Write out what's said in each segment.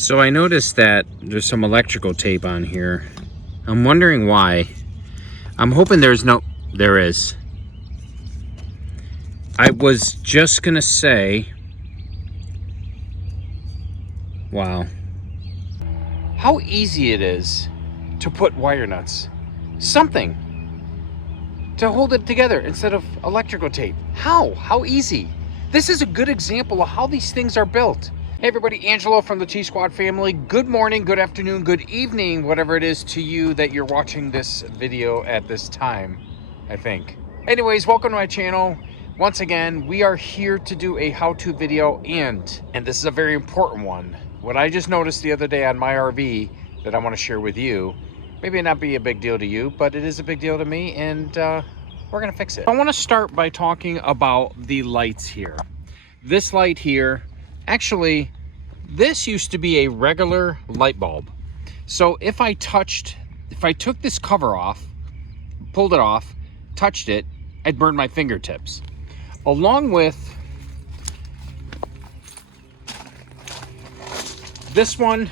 So I noticed that there's some electrical tape on here. I'm wondering why. I'm hoping there is. I was just gonna say, wow, how easy it is to put wire nuts, something to hold it together instead of electrical tape. How easy. This is a good example of how these things are built. Hey everybody, Angelo from the T-Squad family. Good morning, good afternoon, good evening, whatever it is to you that you're watching this video at this time, I think. Anyways, welcome to my channel. Once again, we are here to do a how-to video, and this is a very important one. What I just noticed the other day on my RV that I want to share with you, maybe not be a big deal to you, but it is a big deal to me, and we're gonna fix it. I want to start by talking about the lights here. This light here, actually, this used to be a regular light bulb. So if I took this cover off, pulled it off, touched it, I'd burn my fingertips. Along with this one,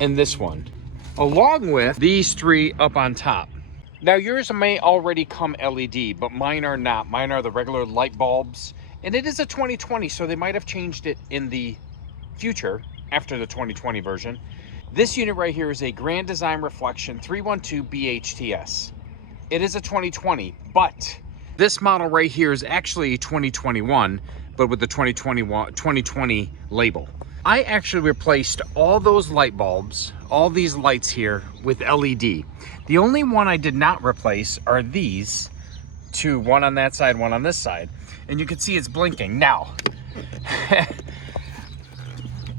and this one. Along with these three up on top. Now yours may already come LED, but mine are not. Mine are the regular light bulbs. And it is a 2020, so they might have changed it in the future after the 2020 version. This unit right here is a granddesignreflection 312 BHTS. It is a 2020, but this model right here is actually a 2021, but with the 2020 label. I actually replaced all those light bulbs, all these lights here, with LED. The only one I did not replace are these two, one on that side, one on this side. And you can see it's blinking. Now,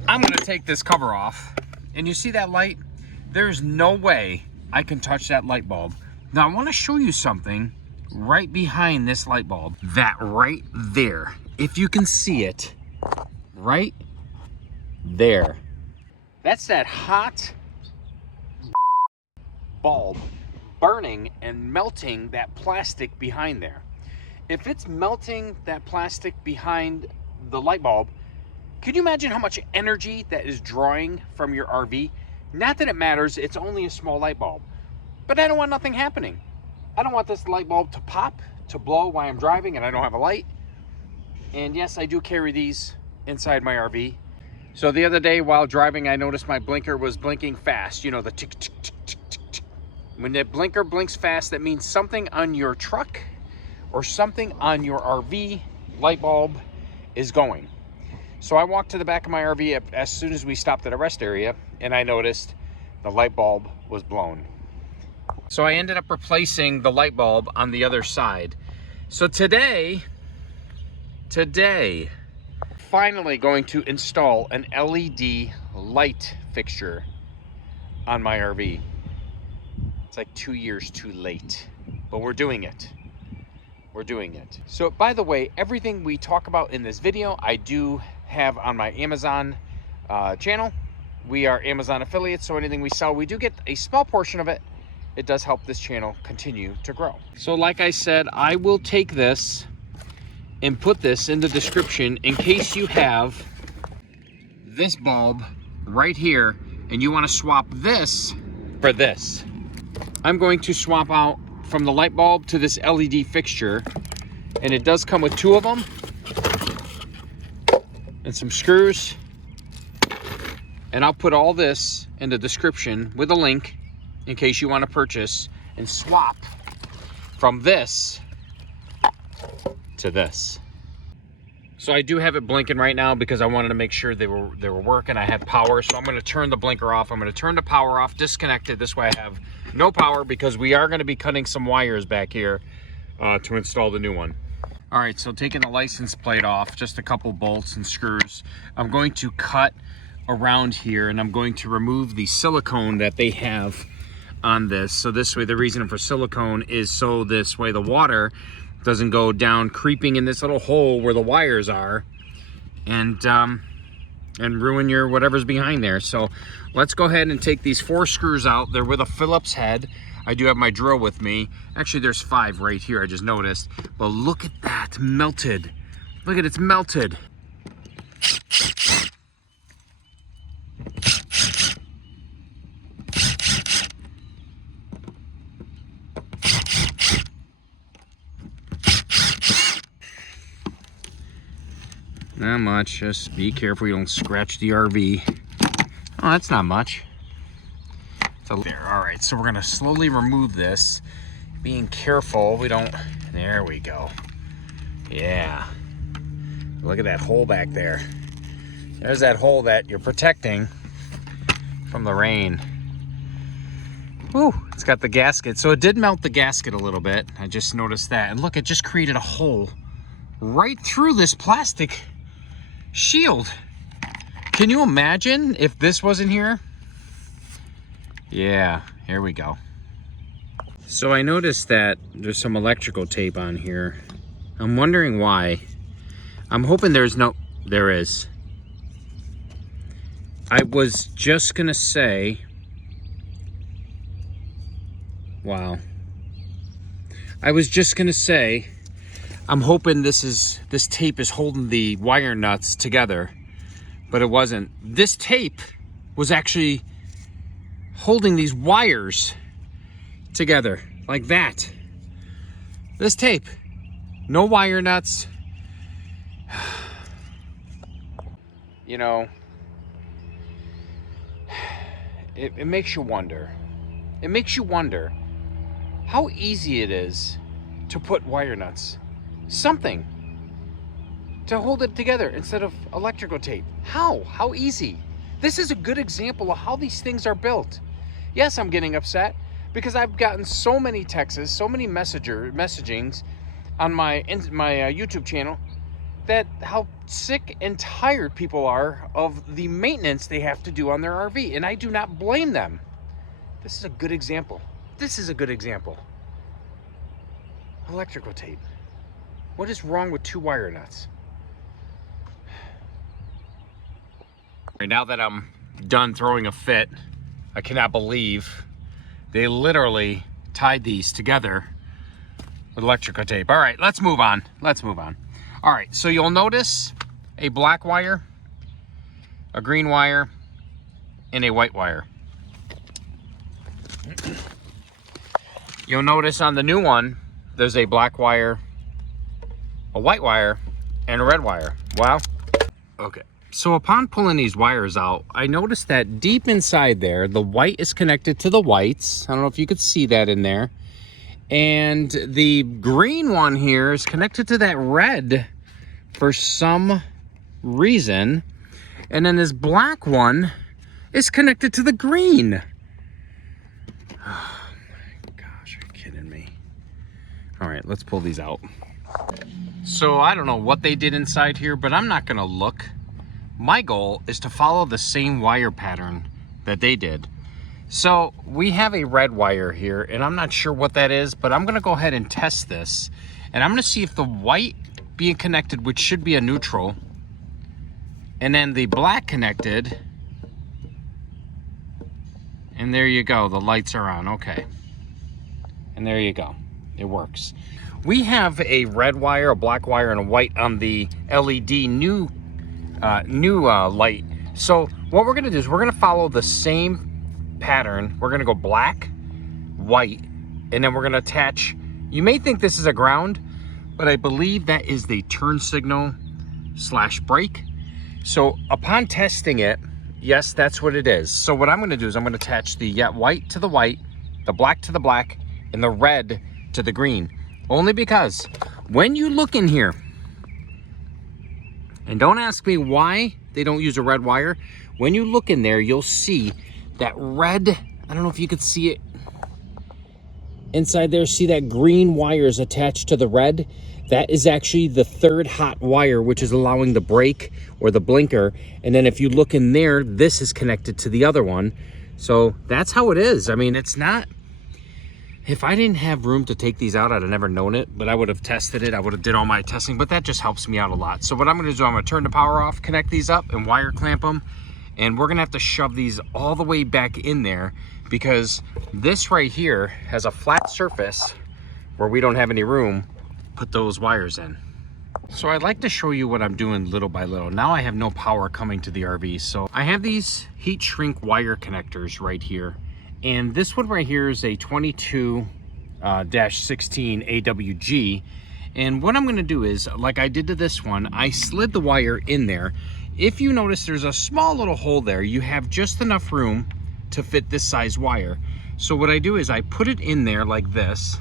I'm gonna take this cover off, and you see that light? There's no way I can touch that light bulb. Now I wanna show you something right behind this light bulb. That right there, if you can see it, right there. That's that hot bulb burning and melting that plastic behind there. If it's melting that plastic behind the light bulb, can you imagine how much energy that is drawing from your RV? Not that it matters, it's only a small light bulb. But I don't want nothing happening. I don't want this light bulb to pop, to blow while I'm driving and I don't have a light. And yes, I do carry these inside my RV. So the other day while driving, I noticed my blinker was blinking fast. You know, the tick, tick, tick, tick, tick, tick. When that blinker blinks fast, that means something on your truck or something on your RV light bulb is going. So I walked to the back of my RV as soon as we stopped at a rest area, and I noticed the light bulb was blown. So I ended up replacing the light bulb on the other side. So today, finally going to install an LED light fixture on my RV. It's like 2 years too late, but we're doing it. We're doing it. So by the way, everything we talk about in this video, I do have on my Amazon channel. We are Amazon affiliates, so anything we sell, we do get a small portion of it. It does help this channel continue to grow. So like I said, I will take this and put this in the description in case you have this bulb right here and you want to swap this for this. I'm going to swap out from the light bulb to this LED fixture, and it does come with two of them and some screws, and I'll put all this in the description with a link in case you want to purchase and swap from this to this. So I do have it blinking right now because I wanted to make sure they were working. I had power, so I'm going to turn the blinker off. I'm going to turn the power off, disconnect it. This way I have no power because we are going to be cutting some wires back here to install the new one. All right, so taking the license plate off, just a couple bolts and screws. I'm going to cut around here, and I'm going to remove the silicone that they have on this. So this way, the reason for silicone is so this way the water doesn't go down creeping in this little hole where the wires are and ruin your whatever's behind there. So let's go ahead and take these 4 screws out. They're with a Phillips head. I do have my drill with me. Actually, there's 5 right here, I just noticed. But look at that, melted. Look at it's melted. Not much. Just be careful you don't scratch the RV. Oh, that's not much. There. All right, so we're gonna slowly remove this, being careful we don't. There we go. Yeah. Look at that hole back there. There's that hole that you're protecting from the rain. Whew, it's got the gasket. So it did melt the gasket a little bit. I just noticed that. And look, it just created a hole right through this plastic shield. Can you imagine if this wasn't here? Yeah, here we go. So I noticed that there's some electrical tape on here. I'm wondering why. I'm hoping there is. I was just gonna say, wow. I was just gonna say, I'm hoping this tape is holding the wire nuts together, but it wasn't. This tape was actually holding these wires together like that. This tape, no wire nuts. You know, it makes you wonder. It makes you wonder how easy it is to put wire nuts, something to hold it together instead of electrical tape. How easy. This is a good example of how these things are built. Yes, I'm getting upset because I've gotten so many texts, so many messagings on my YouTube channel that how sick and tired people are of the maintenance they have to do on their RV, and I do not blame them. This is a good example. This is a good example. Electrical tape. What is wrong with 2 wire nuts? Right now that I'm done throwing a fit, I cannot believe they literally tied these together with electrical tape. All right, let's move on. Let's move on. All right, so you'll notice a black wire, a green wire, and a white wire. You'll notice on the new one, there's a black wire, a white wire, and a red wire. Wow. Okay. So upon pulling these wires out, I noticed that deep inside there, the white is connected to the whites. I don't know if you could see that in there. And the green one here is connected to that red for some reason. And then this black one is connected to the green. Oh my gosh, are you kidding me? All right, let's pull these out. So I don't know what they did inside here, but I'm not gonna look. My goal is to follow the same wire pattern that they did. So we have a red wire here, and I'm not sure what that is, but I'm gonna go ahead and test this. And I'm gonna see if the white being connected, which should be a neutral, and then the black connected, and there you go, the lights are on, okay. And there you go, it works. We have a red wire, a black wire, and a white on the LED new light. So what we're gonna do is we're gonna follow the same pattern. We're gonna go black, white, and then we're gonna attach, you may think this is a ground, but I believe that is the turn signal / brake. So upon testing it, yes, that's what it is. So what I'm gonna do is I'm gonna attach the white to the white, the black to the black, and the red to the green. Only because when you look in here, and don't ask me why they don't use a red wire, when you look in there, you'll see that red, I don't know if you could see it inside there, see that green wire is attached to the red? That is actually the third hot wire, which is allowing the brake or the blinker. And then if you look in there, this is connected to the other one. So that's how it is. I mean, it's not, if I didn't have room to take these out, I'd have never known it, but I would have tested it. I would have did all my testing, but that just helps me out a lot. So what I'm gonna do, I'm gonna turn the power off, connect these up and wire clamp them. And we're gonna have to shove these all the way back in there because this right here has a flat surface where we don't have any room to put those wires in. So I'd like to show you what I'm doing little by little. Now I have no power coming to the RV. So I have these heat shrink wire connectors right here. And this one right here is a 22-16 AWG. And what I'm gonna do is, like I did to this one, I slid the wire in there. If you notice there's a small little hole there, you have just enough room to fit this size wire. So what I do is I put it in there like this,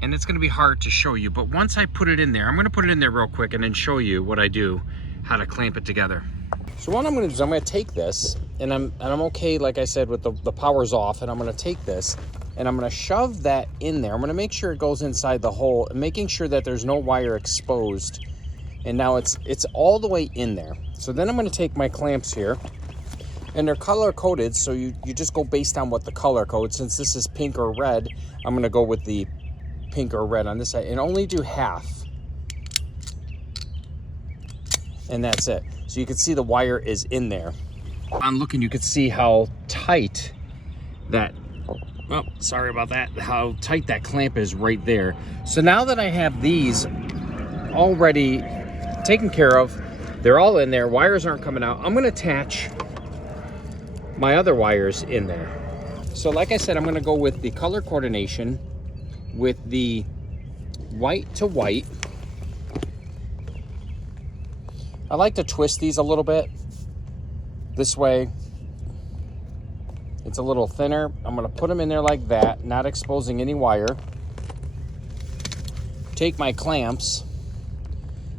and it's gonna be hard to show you, but once I put it in there, I'm gonna put it in there real quick and then show you what I do, how to clamp it together. So what I'm gonna do is I'm gonna take this, and I'm okay, like I said, with the power's off, and I'm gonna take this, and I'm gonna shove that in there. I'm gonna make sure it goes inside the hole, making sure that there's no wire exposed. And now it's all the way in there. So then I'm gonna take my clamps here, and they're color coded, so you just go based on what the color code. Since this is pink or red, I'm gonna go with the pink or red on this side, and only do half. And that's it. So you can see the wire is in there. On looking, you can see how tight that, oh, sorry about that, how tight that clamp is right there. So now that I have these already taken care of, they're all in there, wires aren't coming out, I'm gonna attach my other wires in there. So like I said, I'm gonna go with the color coordination with the white to white. I like to twist these a little bit. This way, it's a little thinner. I'm gonna put them in there like that, not exposing any wire. Take my clamps,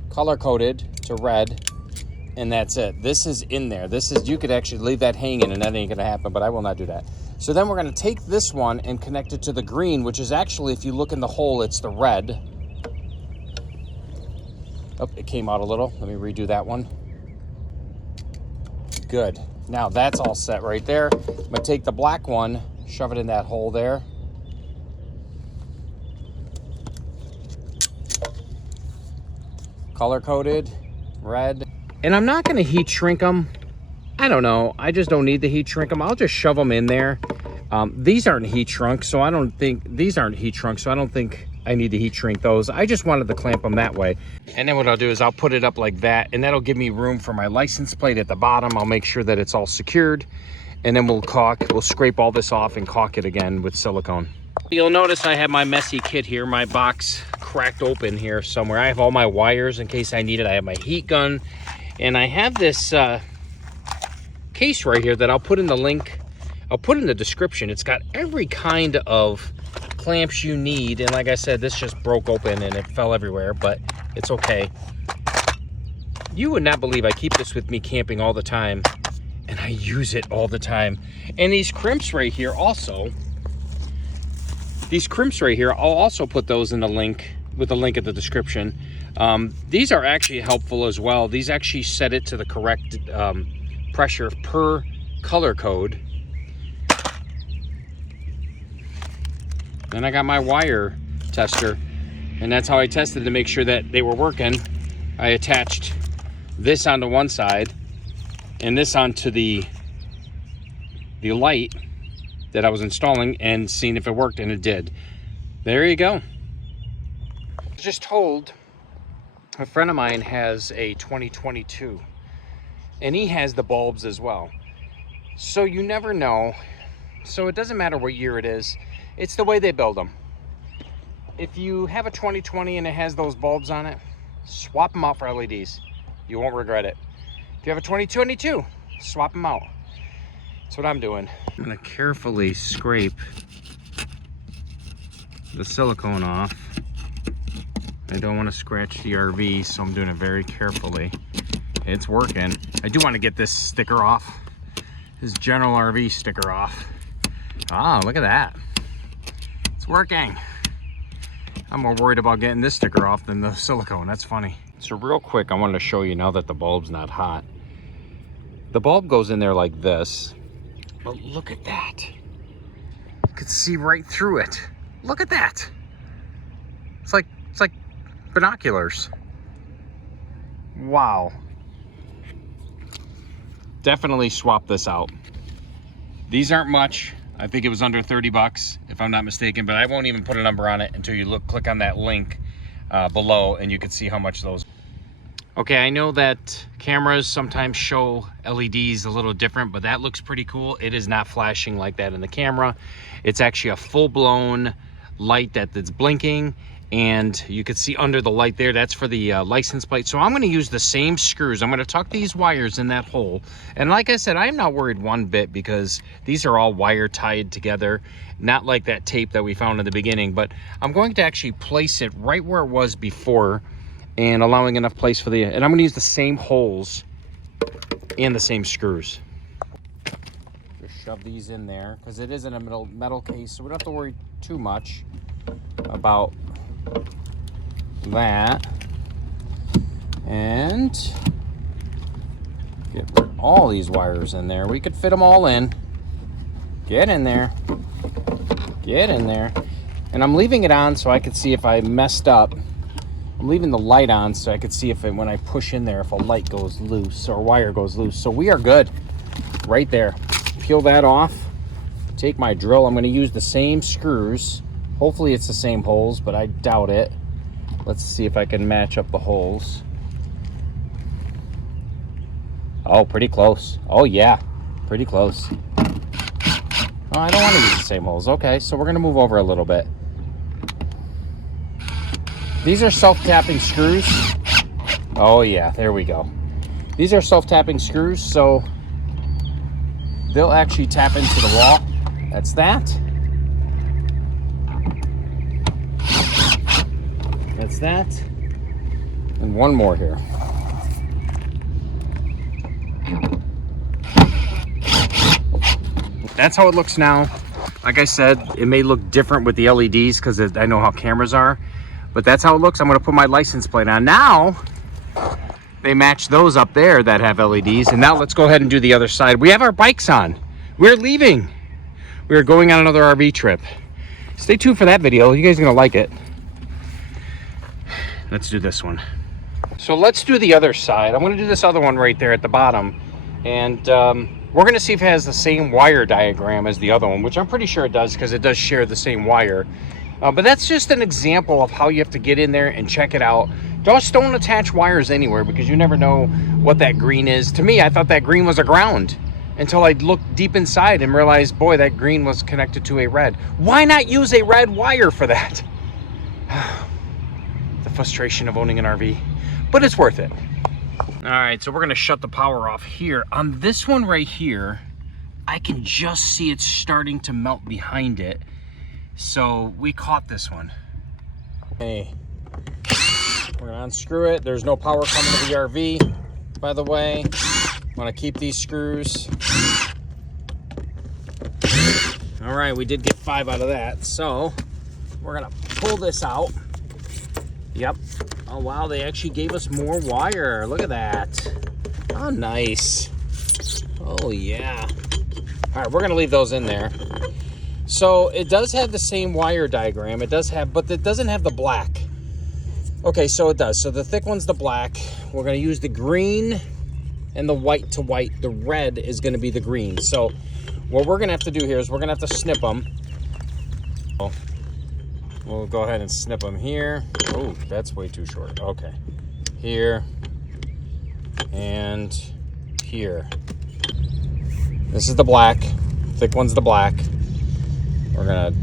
color coded to red, and that's it. This is in there. This is, you could actually leave that hanging and that ain't gonna happen, but I will not do that. So then we're gonna take this one and connect it to the green, which is actually, if you look in the hole, it's the red. Oh, it came out a little. Let me redo that one. Good. Now that's all set right there. I'm gonna take the black one, shove it in that hole there. Color coded, red. And I'm not gonna heat shrink them. I don't know, I just don't need to heat shrink them. I'll just shove them in there. These aren't heat shrunk, so I don't think I need to heat shrink those. I just wanted to clamp them that way. And then what I'll do is I'll put it up like that, and that'll give me room for my license plate at the bottom. I'll make sure that it's all secured, and then we'll scrape all this off and caulk it again with silicone. You'll notice I have my messy kit here, my box cracked open here somewhere. I have all my wires in case I need it. I have my heat gun, and I have this case right here that I'll put in the link. I'll put in the description. It's got every kind of clamps you need, and like I said, this just broke open and it fell everywhere, but it's okay. You would not believe I keep this with me camping all the time, and I use it all the time. And these crimps right here also, I'll also put those in the link, with the link in the description. These are actually helpful as well. These actually set it to the correct pressure per color code. Then I got my wire tester, and that's how I tested to make sure that they were working. I attached this onto one side and this onto the light that I was installing, and seeing if it worked, and it did. There you go. Just told, a friend of mine has a 2022, and he has the bulbs as well. So you never know. So it doesn't matter what year it is. It's the way they build them. If you have a 2020 and it has those bulbs on it, swap them out for LEDs. You won't regret it. If you have a 2022, swap them out. That's what I'm doing. I'm gonna carefully scrape the silicone off. I don't want to scratch the RV, so I'm doing it very carefully. It's working. I do want to get this sticker off, this general RV sticker off. Ah, look at that. It's working. I'm more worried about getting this sticker off than the silicone. That's funny. So real quick, I wanted to show you now that the bulb's not hot. The bulb goes in there like this, but look at that. You can see right through it. Look at that. It's like binoculars. Wow. Definitely swap this out. These aren't much. I think it was under 30 bucks, if I'm not mistaken, but I won't even put a number on it until you click on that link below, and you can see how much those. Okay, I know that cameras sometimes show LEDs a little different, but that looks pretty cool. It is not flashing like that in the camera. It's actually a full-blown light that's blinking, And you can see under the light there, that's for the license plate. So I'm going to use the same screws. I'm going to tuck these wires in that hole. And like I said, I'm not worried one bit because these are all wire tied together, not like that tape that we found in the beginning. But I'm going to actually place it right where it was before and allowing enough place for and I'm going to use the same holes and the same screws. Just shove these in there because it is in a metal case, so we don't have to worry too much about that. And get all these wires in there. We could fit them all in. Get in there. Get in there. And I'm leaving it on so I could see if I messed up. I'm leaving the light on so I could see if when I push in there, if a light goes loose or a wire goes loose. So we are good right there. Peel that off. Take my drill. I'm going to use the same screws. Hopefully it's the same holes, but I doubt it. Let's see if I can match up the holes. Oh, pretty close. Oh yeah, pretty close. Oh, I don't want to use the same holes. Okay, so we're going to move over a little bit. These are self-tapping screws. Oh yeah, there we go. These are self-tapping screws, so they'll actually tap into the wall. That's that. That's that. And one more here. That's how it looks now. Like I said, it may look different with the LEDs because I know how cameras are, but that's how it looks. I'm going to put my license plate on. Now, they match those up there that have LEDs. And now let's go ahead and do the other side. We have our bikes on. We're leaving. We're going on another RV trip. Stay tuned for that video. You guys are going to like it. Let's do this one. So let's do the other side. I'm going to do this other one right there at the bottom. And we're going to see if it has the same wire diagram as the other one, which I'm pretty sure it does because it does share the same wire. But that's just an example of how you have to get in there and check it out. Just don't attach wires anywhere because you never know what that green is. To me, I thought that green was a ground until I looked deep inside and realized, boy, that green was connected to a red. Why not use a red wire for that? The frustration of owning an RV, but it's worth it. All right, so we're gonna shut the power off here. On this one right here, I can just see it starting to melt behind it. So we caught this one. Hey, we're gonna unscrew it. There's no power coming to the RV, by the way. I'm gonna keep these screws. All right, we did get 5 out of that. So we're gonna pull this out. Yep. Oh wow, they actually gave us more wire. Look at that. Oh, nice. Oh yeah. All right, we're gonna leave those in there. So it does have the same wire diagram. It does have, but it doesn't have the black. Okay, so it does. So the thick one's the black. We're gonna use the green and the white to white. The red is gonna be the green. So what we're gonna have to do here is we're gonna have to snip them. We'll go ahead and snip them here. Oh, that's way too short. Okay. Here and here. This is the black. Thick one's the black. We're gonna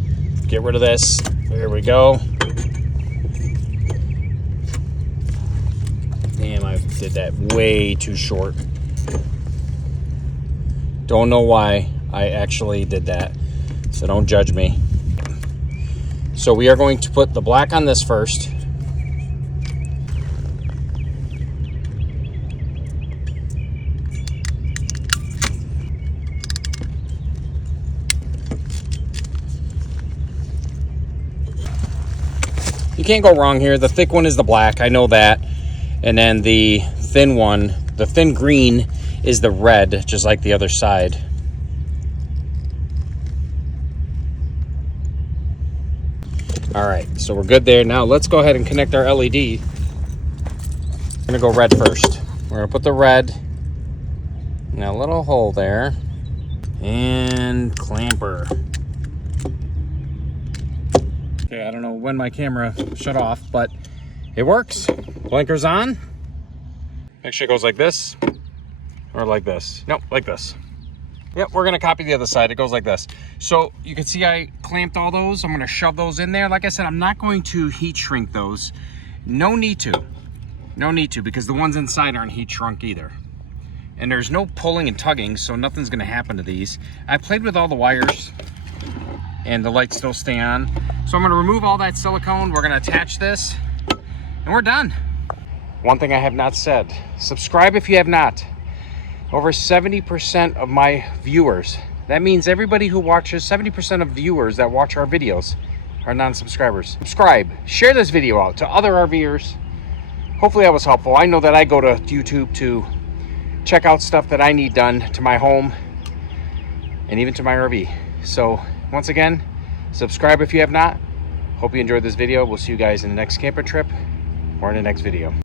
get rid of this. There we go. Damn, I did that way too short. Don't know why I actually did that, so don't judge me. So we are going to put the black on this first. You can't go wrong here. The thick one is the black, I know that. And then the thin one, the thin green, is the red, just like the other side. All right, so we're good there. Now let's go ahead and connect our LED. We're gonna go red first. We're gonna put the red in a little hole there and clamper. Okay, I don't know when my camera shut off, but it works. Blinker's on. Make sure it goes like this or like this. Nope, like this. Yep, we're gonna copy the other side. It goes like this. So you can see I clamped all those. I'm gonna shove those in there. Like I said, I'm not going to heat shrink those. No need to. No need to, because the ones inside aren't heat shrunk either. And there's no pulling and tugging, so nothing's gonna happen to these. I played with all the wires and the lights still stay on. So I'm gonna remove all that silicone. We're gonna attach this and we're done. One thing I have not said, subscribe if you have not. Over 70% of my viewers, that means everybody who watches, 70% of viewers that watch our videos are non-subscribers. Subscribe, share this video out to other RVers. Hopefully that was helpful. I know that I go to YouTube to check out stuff that I need done to my home and even to my RV. So once again, subscribe if you have not. Hope you enjoyed this video. We'll see you guys in the next camper trip or in the next video.